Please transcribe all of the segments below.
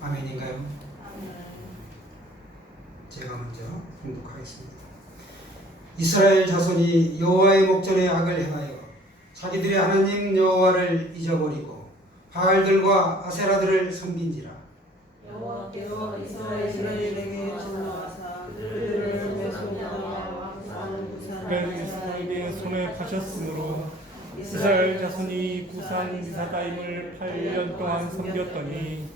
아멘인가요? 제가 먼저 공독하겠습니다. 이스라엘 자손이 여호와의 목전에 악을 행하여 자기들의 하나님 여호와를 잊어버리고 바알들과 아세라들을 섬긴지라. 여호와께서 이스라엘에게 전하사 그들을 메소포다미아와 이스라엘의 손에 파셨으므로 이스라엘 자손이 구산 미사다임을 8년 동안 섬겼더니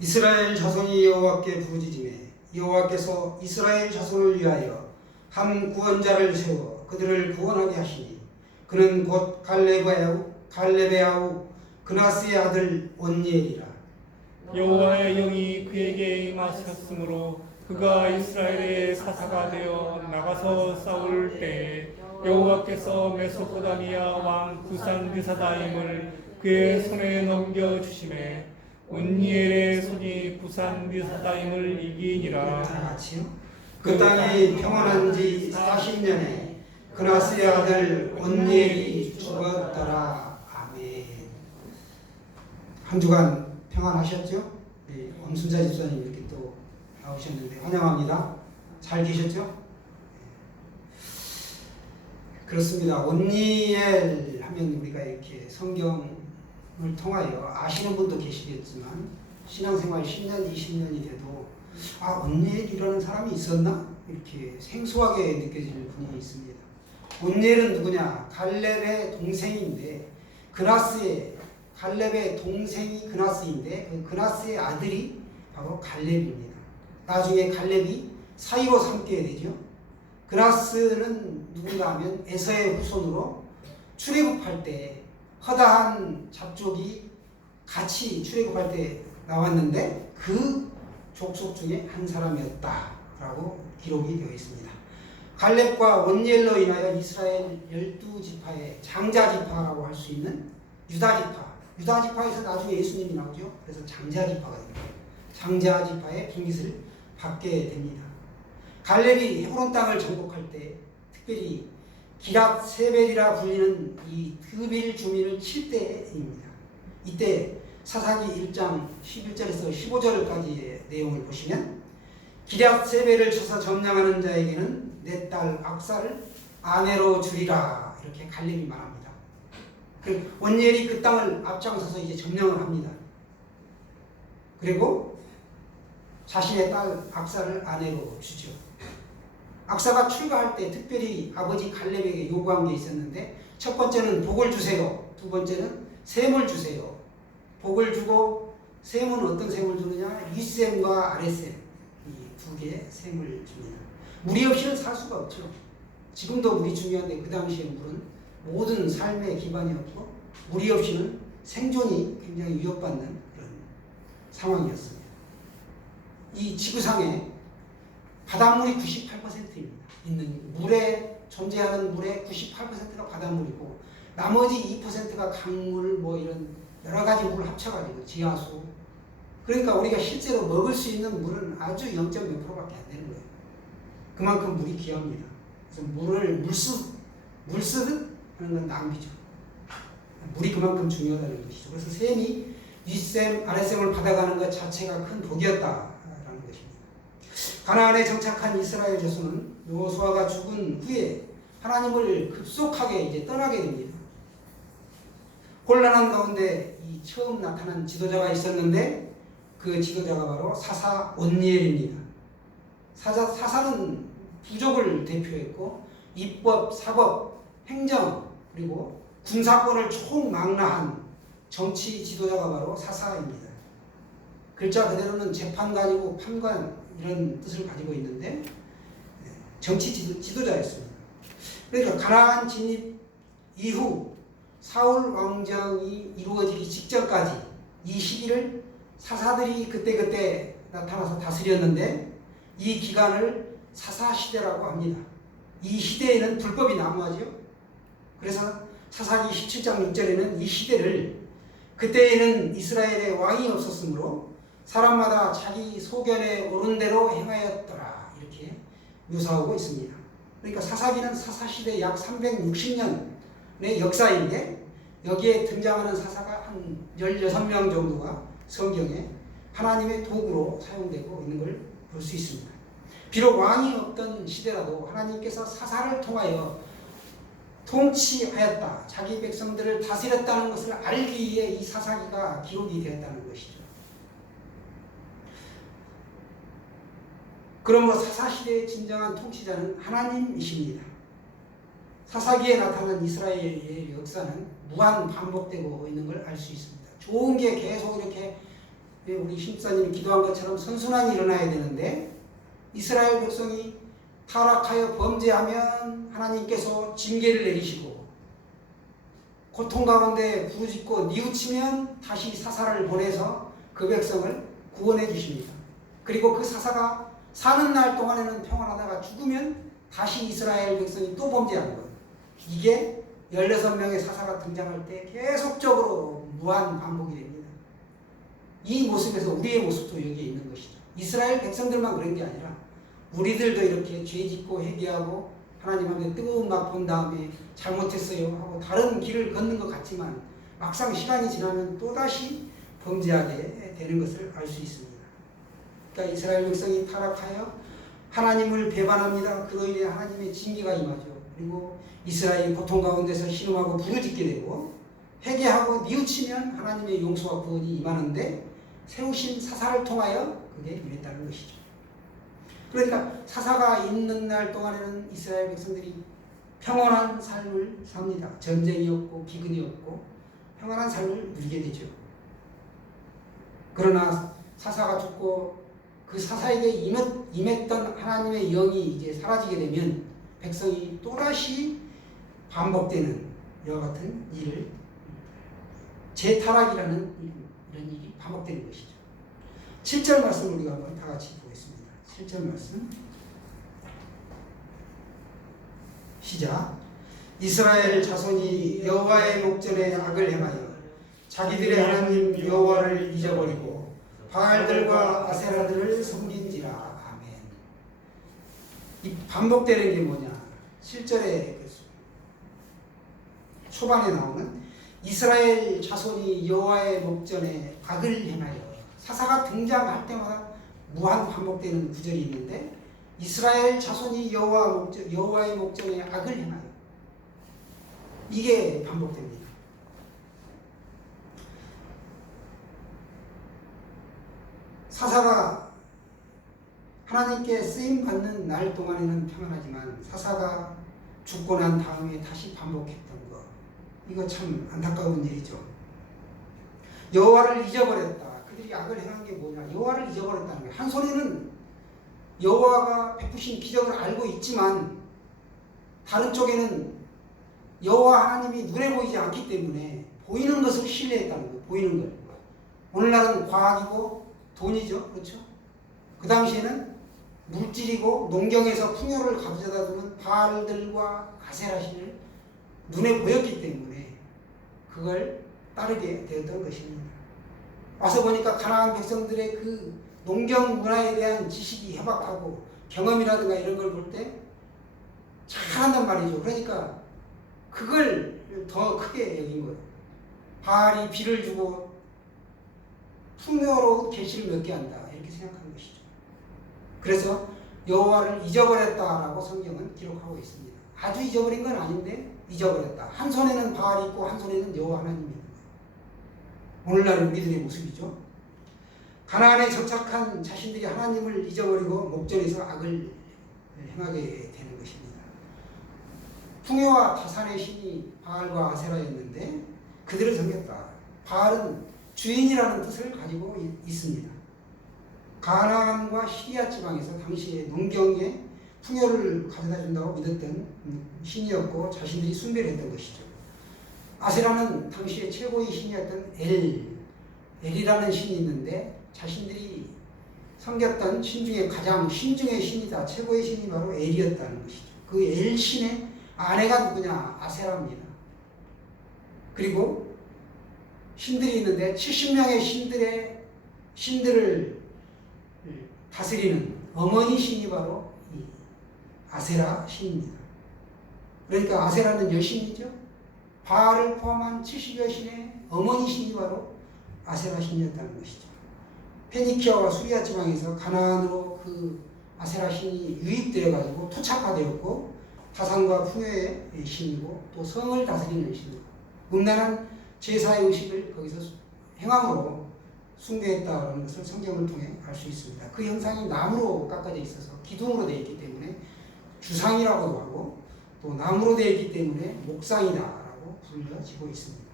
이스라엘 자손이 여호와께 부르짖으매 여호와께서 이스라엘 자손을 위하여 한 구원자를 세워 그들을 구원하게 하시니 그는 곧 갈렙의 아우 그나스의 아들 온니엘이라. 여호와의 영이 그에게 임하셨으므로 그가 이스라엘의 사사가 되어 나가서 싸울 때에 여호와께서 메소포다미아 왕 구산 리사다임을 그의 손에 넘겨주심에 온니엘의 손이 구산 리사다임을 이기니라. 다 같이요. 그 땅이 평안한 지 40년에 그나스의 아들 온니엘이 죽었더라. 아멘. 한 주간 평안하셨죠? 네, 엄순자 집사님 이렇게 또 나오셨는데 환영합니다. 잘 계셨죠? 그렇습니다. 온니엘 하면 우리가 이렇게 성경을 통하여 아시는 분도 계시겠지만 신앙생활 10년, 20년이 돼도 온니엘이라는 사람이 있었나? 이렇게 생소하게 느껴지는 분이 있습니다. 온니엘은 누구냐? 갈렙의 동생인데 갈렙의 동생이 그나스인데 그 그나스의 아들이 바로 갈렙입니다. 나중에 갈렙이 사위로 삼게 되죠. 그나스는 누군가 하면 에서의 후손으로 출애굽할 때 허다한 잡족이 같이 출애굽할 때 나왔는데 그 족속 중에 한 사람이었다라고 기록이 되어 있습니다. 갈렙과 온니엘로 인하여 이스라엘 12지파의 장자지파라고 할 수 있는 유다지파에서 나중에 예수님이 나오죠. 그래서 장자지파가 됩니다. 장자지파의 분깃을 받게 됩니다. 갈렙이 헤브론 땅을 정복할 때 특별히 기랏 세벨이라 불리는 이 드빌 주민을 칠 때입니다. 이때 사사기 1장 11절에서 15절까지의 내용을 보시면 기랏 세벨을 쳐서 점령하는 자에게는 내 딸 악사를 아내로 주리라 이렇게 갈렙이 말합니다. 온니엘이 그 땅을 앞장서서 이제 점령을 합니다. 그리고 자신의 딸 악사를 아내로 주죠. 악사가 출가할 때 특별히 아버지 갈렙에게 요구한 게 있었는데 첫 번째는 복을 주세요. 두 번째는 셈을 주세요. 복을 주고 셈은 어떤 셈을 주느냐? 윗셈과 아랫셈 이 두 개의 셈을 줍니다. 물이 없이는 살 수가 없죠. 지금도 물이 중요한데 그 당시에 물은 모든 삶의 기반이었고 물이 없이는 생존이 굉장히 위협받는 그런 상황이었습니다. 이 지구상에 바닷물이 98%입니다. 있는 물에 존재하는 물의 98%가 바닷물이고 나머지 2%가 강물 이런 여러 가지 물을 합쳐가지고 지하수. 그러니까 우리가 실제로 먹을 수 있는 물은 아주 0.몇 %밖에 안 되는 거예요. 그만큼 물이 귀합니다. 그래서 물을 물 쓰듯 하는 건 낭비죠. 물이 그만큼 중요하다는 것이죠. 그래서 셈이 윗셈, 아랫셈을 받아가는 것 자체가 큰 복이었다라는 것입니다. 가나안에 정착한 이스라엘 자손은 여호수아가 죽은 후에 하나님을 급속하게 이제 떠나게 됩니다. 곤란한 가운데 이 처음 나타난 지도자가 있었는데 그 지도자가 바로 사사 온니엘입니다. 사사는 부족을 대표했고 입법, 사법, 행정 그리고 군사권을 총망라한 정치 지도자가 바로 사사입니다. 글자 그대로는 재판관이고 판관 이런 뜻을 가지고 있는데 정치 지도자였습니다. 그러니까 가나안 진입 이후 사울 왕정이 이루어지기 직전까지 이 시기를 사사들이 그때그때 나타나서 다스렸는데 이 기간을 사사시대라고 합니다. 이 시대에는 불법이 난무하죠. 그래서 사사기 17장 6절에는 이 시대를 그때에는 이스라엘에 왕이 없었으므로 사람마다 자기 소견에 오른 대로 행하였더라 이렇게 묘사하고 있습니다. 그러니까 사사기는 사사시대 약 360년의 역사인데 여기에 등장하는 사사가 한 16명 정도가 성경에 하나님의 도구로 사용되고 있는 걸 볼 수 있습니다. 비록 왕이 없던 시대라도 하나님께서 사사를 통하여 통치하였다, 자기 백성들을 다스렸다는 것을 알기 위해 이 사사기가 기록이 되었다는 것이죠. 그러므로 사사시대의 진정한 통치자는 하나님이십니다. 사사기에 나타난 이스라엘의 역사는 무한 반복되고 있는 걸 알 수 있습니다. 좋은 게 계속 이렇게 우리 심사님이 기도한 것처럼 선순환이 일어나야 되는데, 이스라엘 백성이 타락하여 범죄하면 하나님께서 징계를 내리시고, 고통 가운데 부르짖고 뉘우치면 다시 사사를 보내서 그 백성을 구원해 주십니다. 그리고 그 사사가 사는 날 동안에는 평안하다가 죽으면 다시 이스라엘 백성이 또 범죄하는 거예요. 이게 16명의 사사가 등장할 때 계속적으로 무한 반복이 됩니다. 이 모습에서 우리의 모습도 여기에 있는 것이죠. 이스라엘 백성들만 그런 게 아니라 우리들도 이렇게 죄짓고 회개하고 하나님 앞에 뜨거운 막 본 다음에 잘못했어요 하고 다른 길을 걷는 것 같지만 막상 시간이 지나면 또다시 범죄하게 되는 것을 알 수 있습니다. 그러니까 이스라엘 백성이 타락하여 하나님을 배반합니다. 그로 인해 하나님의 징계가 임하죠. 그리고 이스라엘이 고통 가운데서 신음하고 부르짖게 되고, 회개하고 뉘우치면 하나님의 용서와 구원이 임하는데 세우신 사사를 통하여 그게 임했다는 것이죠. 그러니까 사사가 있는 날 동안에는 이스라엘 백성들이 평온한 삶을 삽니다. 전쟁이 없고 기근이 없고 평안한 삶을 누리게 되죠. 그러나 사사가 죽고 그 사사에게 임했던 하나님의 영이 이제 사라지게 되면 백성이 또다시 반복되는 이와 같은 일을, 재타락이라는 이런 일이 반복되는 것이죠. 7절 말씀 우리가 한번 다 같이 보겠습니다. 7절 말씀 시작. 이스라엘 자손이 여호와의 목전에 악을 행하여 자기들의 하나님 여호와를 잊어버리고 바알들과 아세라들을 섬긴지라. 아멘. 이 반복되는 게 뭐냐? 7절에 초반에 나오는 이스라엘 자손이 여호와의 목전에 악을 행하여, 사사가 등장할 때마다 무한 반복되는 구절이 있는데, 이스라엘 자손이 여호와의 목전에 악을 행하여, 이게 반복됩니다. 사사가 하나님께 쓰임받는 날 동안에는 평안하지만 사사가 죽고 난 다음에 다시 반복했던 것, 이거 참 안타까운 일이죠. 여호와를 잊어버렸다. 그들이 악을 행한 게 뭐냐? 여호와를 잊어버렸다는 거예요. 한 손에는 여호와가 베푸신 기적을 알고 있지만 다른 쪽에는 여호와 하나님이 눈에 보이지 않기 때문에 보이는 것을 신뢰했다는 거예요. 보이는 걸. 오늘날은 과학이고 돈이죠. 그렇죠? 그 당시에는 물질이고 농경에서 풍요를 가져다 주는 바알들과 아세라 신을 눈에 보였기 때문에 그걸 따르게 되었던 것입니다. 와서 보니까 가나안 백성들의 그 농경 문화에 대한 지식이 해박하고 경험이라든가 이런 걸 볼 때 잘한단 말이죠. 그러니까 그걸 더 크게 여긴 거예요. 바알이 비를 주고 풍요로운 계시를 맺게 한다, 이렇게 생각한 것이죠. 그래서 여호와를 잊어버렸다라고 성경은 기록하고 있습니다. 아주 잊어버린 건 아닌데 잊어버렸다. 한 손에는 바알이 있고 한 손에는 여호와 하나님이 있는 거예요. 오늘날 우리들의 모습이죠. 가나안에 정착한 자신들이 하나님을 잊어버리고 목전에서 악을 행하게 되는 것입니다. 풍요와 다산의 신이 바알과 아세라였는데 그들을 섬겼다. 바알은 주인이라는 뜻을 가지고 있습니다. 가나안과 시리아 지방에서 당시에 농경에 풍요를 가져다 준다고 믿었던 신이었고 자신들이 숭배를 했던 것이죠. 아세라는 당시에 최고의 신이었던 엘이라는 신이 있는데 자신들이 섬겼던 신 중에 가장 신중의 신이다, 최고의 신이 바로 엘이었다는 것이죠. 그 엘 신의 아내가 누구냐? 아세라입니다. 그리고 신들이 있는데 70명의 신들을 다스리는 어머니 신이 바로 이 아세라 신입니다. 그러니까 아세라는 여신이죠. 바알을 포함한 70여 신의 어머니 신이 바로 아세라 신이었다는 것이죠. 페니키아와 수리아 지방에서 가나안으로 그 아세라 신이 유입되어 가지고 토착화되었고 타산과 풍요의 신이고 또 성을 다스리는 신이고 음란한 제사의 의식을 거기서 행함으로 숭배했다는 것을 성경을 통해 알 수 있습니다. 그 형상이 나무로 깎아져 있어서 기둥으로 되어 있기 때문에 주상이라고도 하고 또 나무로 되어 있기 때문에 목상이다라고 불려지고 있습니다.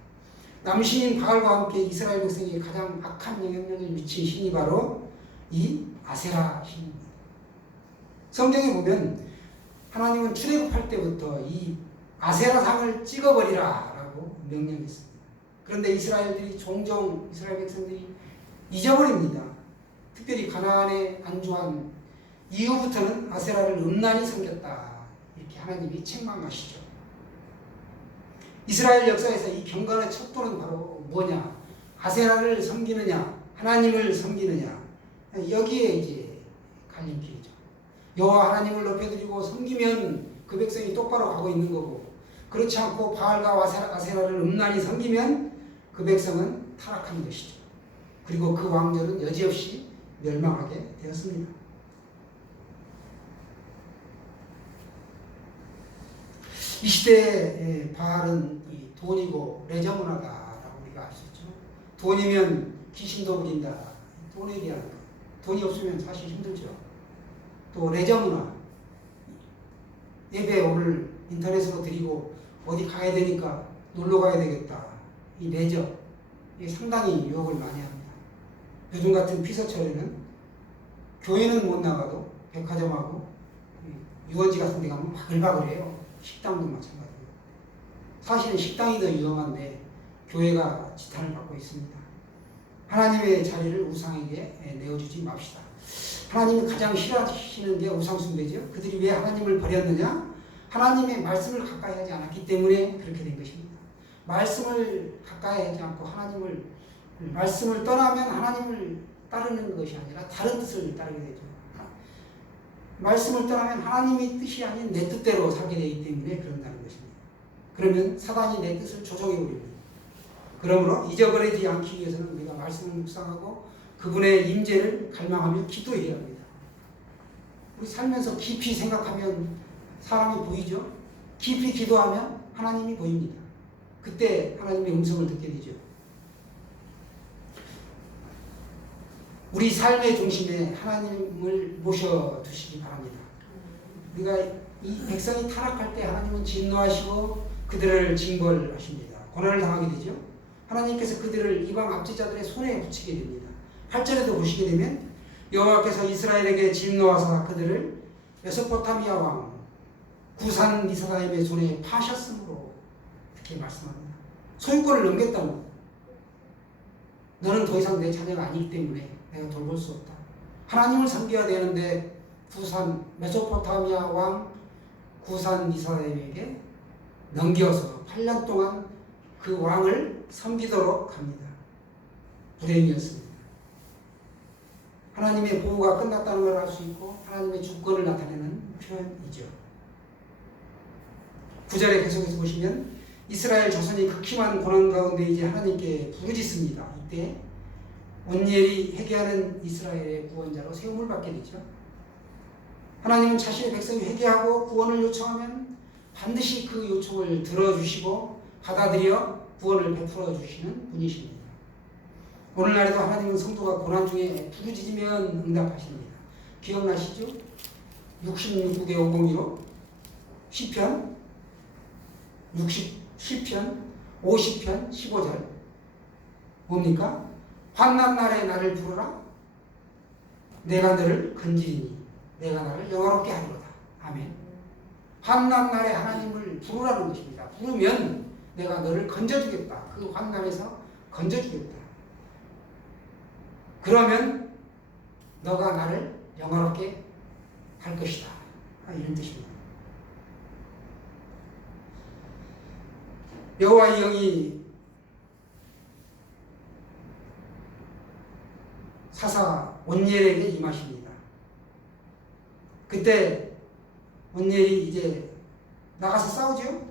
남신인 바알과 함께 이스라엘 백성에게 가장 악한 영향력을 미친 신이 바로 이 아세라 신입니다. 성경에 보면 하나님은 출애굽할 때부터 이 아세라상을 찍어버리라 라고 명령했습니다. 그런데 이스라엘 백성들이 잊어버립니다. 특별히 가나안에 안주한 이후부터는 아세라를 음란히 섬겼다. 이렇게 하나님이 책망하시죠. 이스라엘 역사에서 이 경건의 척도는 바로 뭐냐? 아세라를 섬기느냐? 하나님을 섬기느냐? 여기에 이제 갈림길이죠. 여호와 하나님을 높여드리고 섬기면 그 백성이 똑바로 가고 있는 거고, 그렇지 않고 바알과 아세라를 음란히 섬기면 그 백성은 타락한 것이죠. 그리고 그 왕조는 여지없이 멸망하게 되었습니다. 이 시대의 바알은 돈이고 레저 문화다라고 우리가 알 수 있죠. 돈이면 귀신도 부린다. 돈에 대한 것. 돈이 없으면 사실 힘들죠. 또 레저 문화. 예배 오늘 인터넷으로 드리고 어디 가야 되니까 놀러 가야 되겠다. 이 레저. 이게 상당히 유혹을 많이 합니다. 요즘 같은 피서철에는 교회는 못 나가도 백화점하고 유원지 같은 데 가면 바글바글해요. 식당도 마찬가지고. 사실은 식당이 더 위험한데 교회가 지탄을 받고 있습니다. 하나님의 자리를 우상에게 내어주지 맙시다. 하나님이 가장 싫어하시는 게 우상숭배죠. 그들이 왜 하나님을 버렸느냐? 하나님의 말씀을 가까이 하지 않았기 때문에 그렇게 된 것입니다. 말씀을 가까이 하지 않고 말씀을 떠나면 하나님을 따르는 것이 아니라 다른 뜻을 따르게 되죠. 말씀을 떠나면 하나님의 뜻이 아닌 내 뜻대로 살게 되기 때문에 그런다는 것입니다. 그러면 사단이 내 뜻을 조종해 버립니다. 그러므로 잊어버리지 않기 위해서는 우리가 말씀을 묵상하고 그분의 임재를 갈망하며 기도해야 합니다. 우리 살면서 깊이 생각하면 사람이 보이죠? 깊이 기도하면 하나님이 보입니다. 그때 하나님의 음성을 듣게 되죠. 우리 삶의 중심에 하나님을 모셔두시기 바랍니다. 우리가 이 백성이 타락할 때 하나님은 진노하시고 그들을 징벌하십니다. 고난을 당하게 되죠. 하나님께서 그들을 이방 압제자들의 손에 붙이게 됩니다. 8절에도 보시게 되면 여호와께서 이스라엘에게 진노하사 그들을 메소포타미아 왕 구산 리사다임의 손에 파셨으므로 이렇게 말씀합니다. 소유권을 넘겼다는 것. 너는 더 이상 내 자녀가 아니기 때문에 내가 돌볼 수 없다. 하나님을 섬겨야 되는데 메소포타미아 왕 구산 리사다임에게 넘겨서 8년 동안 그 왕을 섬기도록 합니다. 불행이었습니다. 하나님의 보호가 끝났다는 걸 알 수 있고 하나님의 주권을 나타내는 표현이죠. 9절에 계속해서 보시면 이스라엘 자손이 극심한 고난 가운데 이제 하나님께 부르짖습니다. 이때 온니엘이 회개하는 이스라엘의 구원자로 세움을 받게 되죠. 하나님은 자신의 백성이 회개하고 구원을 요청하면 반드시 그 요청을 들어주시고 받아들여 구원을 베풀어 주시는 분이십니다. 오늘날에도 하나님은 성도가 고난 중에 부르짖으면 응답하십니다. 기억나시죠? 66국의 501호 시편 50편 15절 뭡니까? 환난 날에 나를 부르라 내가 너를 건지리니 내가 나를 영화롭게 하리로다. 아멘. 환난 날에 하나님을 부르라는 것입니다. 부르면 내가 너를 건져주겠다. 그 환난에서 건져주겠다. 그러면 너가 나를 영화롭게 할 것이다. 이런 뜻입니다. 여호와의 영이 사사 온니엘에게 임하십니다. 그때 온니엘이 이제 나가서 싸우죠.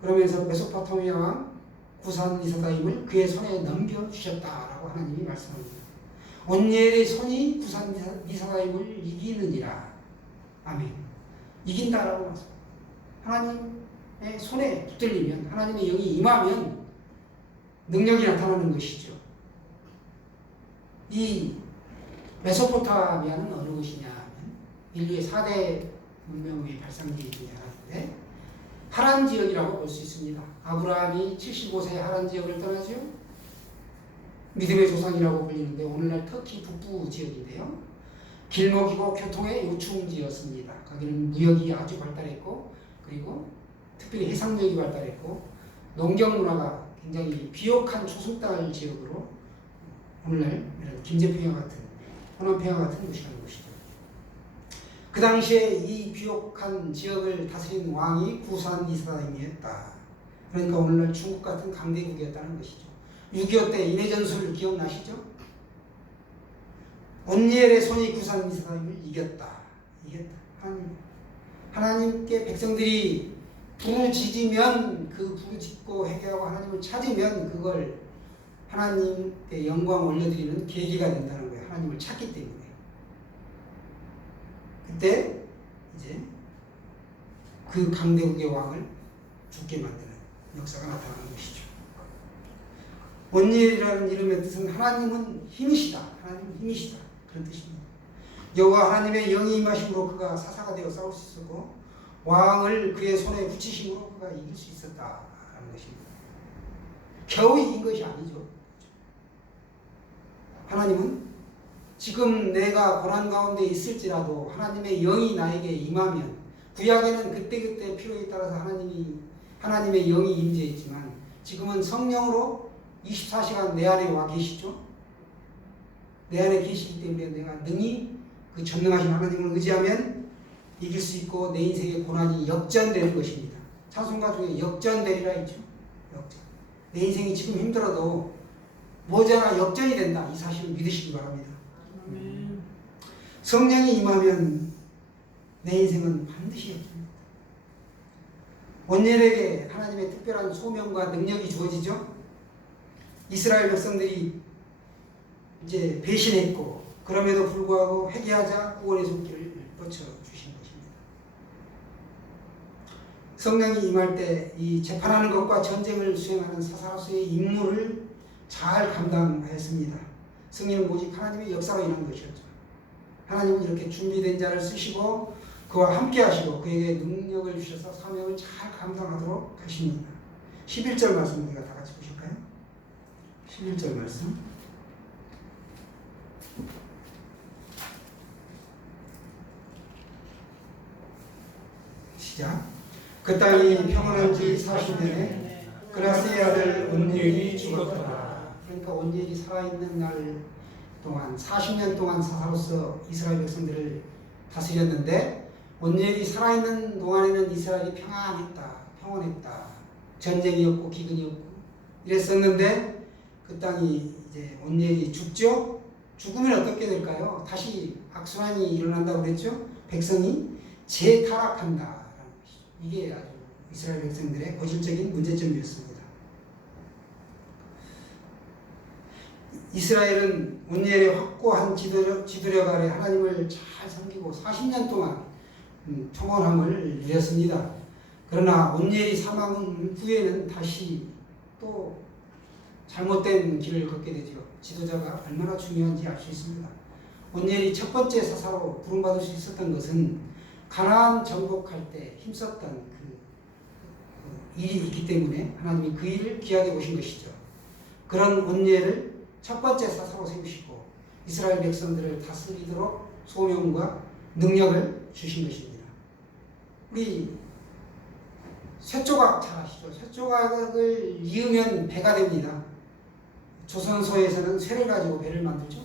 그러면서 메소포타미아 왕 구산 리사다임을 그의 손에 넘겨주셨다라고 하나님이 말씀합니다. 온니엘의 손이 구산 미사다임을 이기느니라. 아멘. 이긴다라고 말씀. 하나님의 손에 붙들리면, 하나님의 영이 임하면 능력이 나타나는 것이죠. 이 메소포타미아는 어느 곳이냐 하면 인류의 4대 문명의 발상지 중에 하나인데 하란 지역이라고 볼 수 있습니다. 아브라함이 75세에 하란 지역을 떠나죠. 믿음의 조상이라고 불리는데 오늘날 터키 북부 지역인데요. 길목이고 교통의 요충지였습니다. 거기는 무역이 아주 발달했고 그리고 특별히 해상무역이 발달했고 농경 문화가 굉장히 비옥한 초승달 지역으로 오늘날 이런 김제평야 같은 호남평야 같은 곳이라는 것이죠. 그 당시에 이 비옥한 지역을 다스린 왕이 구산 이스라엘이었다. 그러니까 오늘날 중국 같은 강대국이었다는 것이죠. 6.25 때 인해전술 기억나시죠? 온니엘의 손이 구산 이스라엘을 이겼다. 하나님께 백성들이 부르짖으면 그 부르짖고 회개하고 하나님을 찾으면 그걸 하나님께 영광 올려드리는 계기가 된다는 거예요. 하나님을 찾기 때문에. 그때 이제 그 강대국의 왕을 죽게 만드는 역사가 나타나는 것이죠. 온니엘이라는 이름의 뜻은 하나님은 힘이시다. 하나님은 힘이시다. 그런 뜻입니다. 여호와 하나님의 영이 임하심으로 그가 사사가 되어 싸울 수 있었고 왕을 그의 손에 붙이심으로 그가 이길 수 있었다라는 것입니다. 겨우 이긴 것이 아니죠. 하나님은 지금 내가 고난 가운데 있을지라도 하나님의 영이 나에게 임하면 구약에는 그때그때 필요에 따라서 하나님의 영이 임재했지만 지금은 성령으로 24시간 내 안에 와 계시죠. 내 안에 계시기 때문에 내가 능히 그 전능하신 하나님을 의지하면 이길 수 있고 내 인생의 고난이 역전되는 것입니다. 찬송가 중에 역전되리라 있죠. 역전. 내 인생이 지금 힘들어도 머지않아 역전이 된다. 이 사실을 믿으시기 바랍니다. 성령이 임하면 내 인생은 반드시 역전됩니다. 온니엘에게 하나님의 특별한 소명과 능력이 주어지죠. 이스라엘 백성들이 이제 배신했고 그럼에도 불구하고 회개하자 구원의 손길을 뻗쳐주신 것입니다. 성령이 임할 때 이 재판하는 것과 전쟁을 수행하는 사사로서의 임무를 잘 감당하였습니다. 승리는 오직 하나님의 역사로 인한 것이었죠. 하나님은 이렇게 준비된 자를 쓰시고 그와 함께 하시고 그에게 능력을 주셔서 사명을 잘 감당하도록 하십니다. 11절 말씀 우리가 다 같이 보실까요? 11절 말씀. 시작. 그 땅이 평안한 지 40년에 그라스의 아들 온니엘이 죽었더라. 그러니까 온니엘이 살아있는 날 동안 40년 동안 사사로서 이스라엘 백성들을 다스렸는데 온니엘이 살아있는 동안에는 이스라엘이 평안했다. 전쟁이 없고 기근이 없고 이랬었는데 그 땅이 이제 온니엘이 죽죠. 죽으면 어떻게 될까요? 다시 악순환이 일어난다고 그랬죠. 백성이 재타락한다. 이게 아주 이스라엘 백성들의 고질적인 문제점이었습니다. 이스라엘은 온니엘의 확고한 지도력 아래 하나님을 잘 섬기고 40년 동안 평온함을 누렸습니다. 그러나 온니엘이 사망 후에는 다시 또 잘못된 길을 걷게 되죠. 지도자가 얼마나 중요한지 알 수 있습니다. 온니엘이 첫 번째 사사로 부름받을 수 있었던 것은 가나안 정복할 때 힘썼던 그 일이 있기 때문에 하나님이 그 일을 귀하게 보신 것이죠. 그런 온니엘을 첫 번째 사사로 세우시고 이스라엘 백성들을 다스리도록 소명과 능력을 주신 것입니다. 우리 쇠조각 잘 아시죠? 쇠조각을 이으면 배가 됩니다. 조선소에서는 쇠를 가지고 배를 만들죠.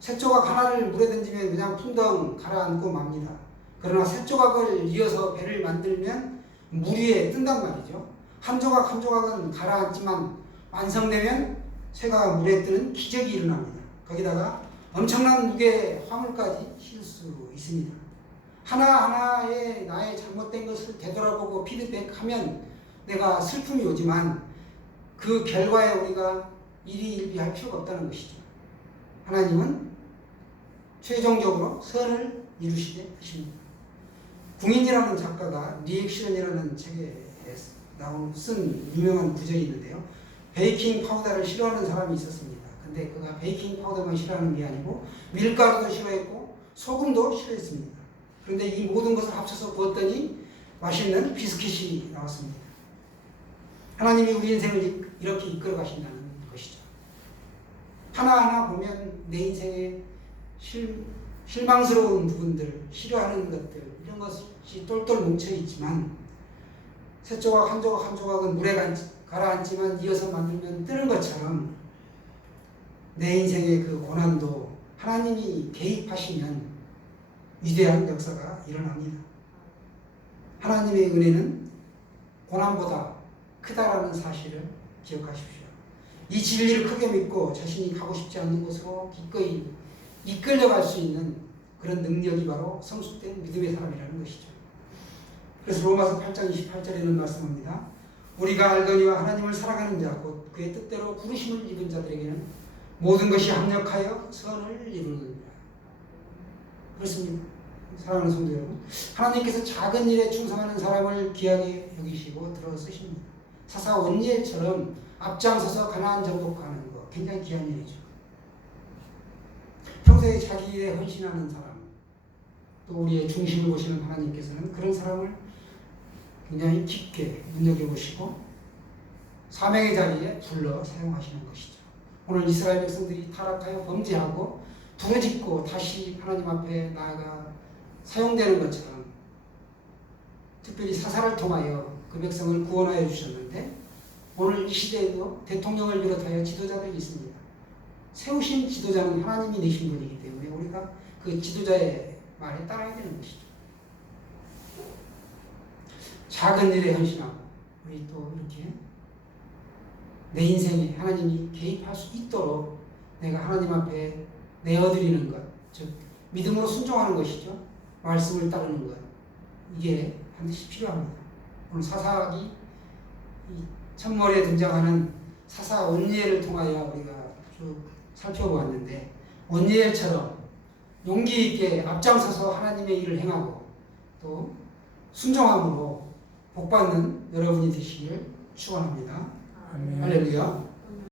쇠조각 하나를 물에 던지면 그냥 풍덩 가라앉고 맙니다. 그러나 쇠조각을 이어서 배를 만들면 물 위에 뜬단 말이죠. 한 조각 한 조각은 가라앉지만 완성되면 쇠가 물에 뜨는 기적이 일어납니다. 거기다가 엄청난 무게의 화물까지 실을 수 있습니다. 하나하나의 나의 잘못된 것을 되돌아보고 피드백하면 내가 슬픔이 오지만 그 결과에 우리가 일희일비할 필요가 없다는 것이죠. 하나님은 최종적으로 선을 이루시게 하십니다. 궁인이라는 작가가 리액션이라는 책에 쓴 유명한 구절이 있는데요. 베이킹 파우더를 싫어하는 사람이 있었습니다. 근데 그가 베이킹 파우더만 싫어하는 게 아니고 밀가루도 싫어했고 소금도 싫어했습니다. 그런데 이 모든 것을 합쳐서 부었더니 맛있는 비스킷이 나왔습니다. 하나님이 우리 인생을 이렇게 이끌어 가신다는 것이죠. 하나하나 보면 내 인생에 실망스러운 부분들, 싫어하는 것들, 이런 것이 똘똘 뭉쳐있지만 새 조각 한 조각 한 조각은 물에 가라앉지만 이어서 만들면 뜨는 것처럼 내 인생의 그 고난도 하나님이 개입하시면 위대한 역사가 일어납니다. 하나님의 은혜는 고난보다 크다라는 사실을 기억하십시오. 이 진리를 크게 믿고 자신이 가고 싶지 않는 곳으로 기꺼이 이끌려갈 수 있는 그런 능력이 바로 성숙된 믿음의 사람이라는 것이죠. 그래서 로마서 8장 28절에는 말씀합니다. 우리가 알거니와 하나님을 사랑하는 자 곧 그의 뜻대로 부르심을 입은 자들에게는 모든 것이 합력하여 선을 이루느니라. 그렇습니다. 사랑하는 성도 여러분, 하나님께서 작은 일에 충성하는 사람을 귀하게 여기시고 들어 쓰십니다. 사사 온니엘처럼 앞장서서 가나안 정복하는 거 굉장히 귀한 일이죠. 평소에 자기 일에 헌신하는 사람, 또 우리의 중심을 보시는 하나님께서는 그런 사람을 굉장히 깊게 눈여겨보시고 사명의 자리에 불러 사용하시는 것이죠. 오늘 이스라엘 백성들이 타락하여 범죄하고 부르짖고 다시 하나님 앞에 나아가 사용되는 것처럼 특별히 사사를 통하여 그 백성을 구원하여 주셨는데 오늘 이 시대에도 대통령을 비롯하여 지도자들이 있습니다. 세우신 지도자는 하나님이 내신 분이기 때문에 우리가 그 지도자의 말에 따라야 되는 것이죠. 작은 일에 헌신하고 우리 또 이렇게 내 인생에 하나님이 개입할 수 있도록 내가 하나님 앞에 내어드리는 것, 즉 믿음으로 순종하는 것이죠. 말씀을 따르는 것, 이게 반드시 필요합니다. 오늘 사사기 이 첫머리에 등장하는 사사 온니엘을 통하여 우리가 쭉 살펴보았는데 온니엘처럼 용기 있게 앞장서서 하나님의 일을 행하고 또 순종함으로 복받는 여러분이 되시길 축원합니다. 아멘. 할렐루야.